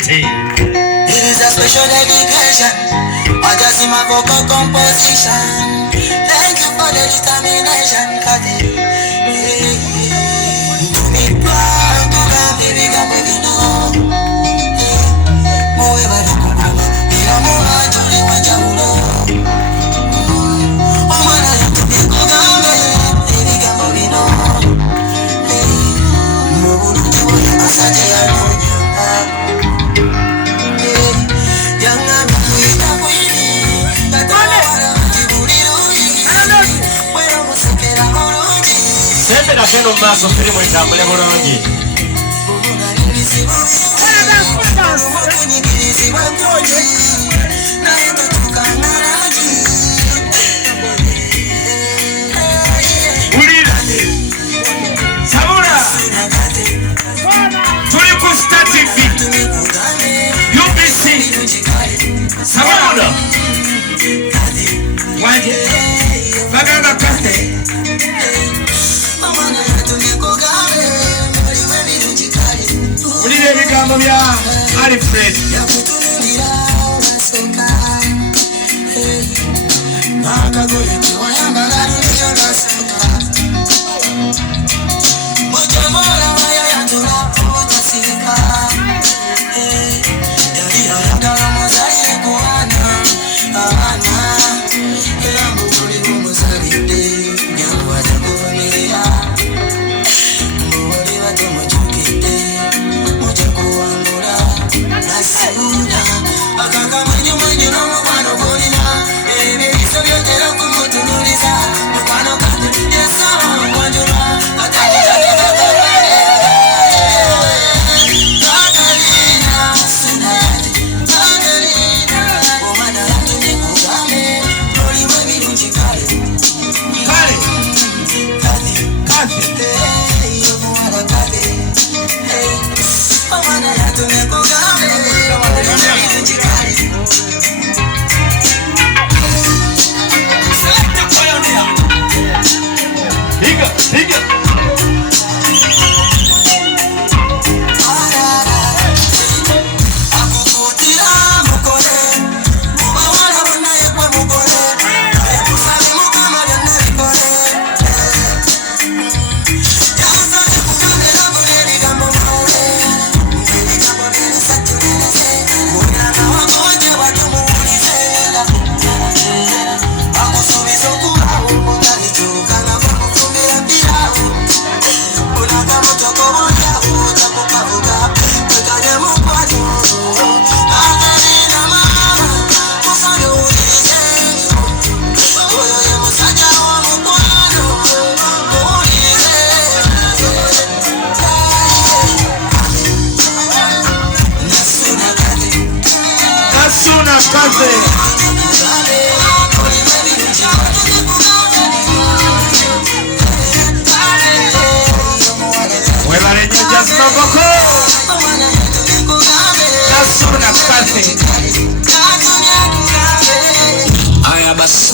It is a special dedication. I just in my vocal composition. Thank you for the determination, Kati. Me proud to come baby, come baby, no. Moeva de kumama, ila moa juli wanjamulo. Omana yote niko gambe, baby, come baby, no. Mbulu jibo ya asaje ya nonya. Sempre davvero un maso primo in campo le Bologna. Sabura Tuliku Star TV UBC Sabura Waje Baganga Kate Ulile bigambo bya Alfred Aya basi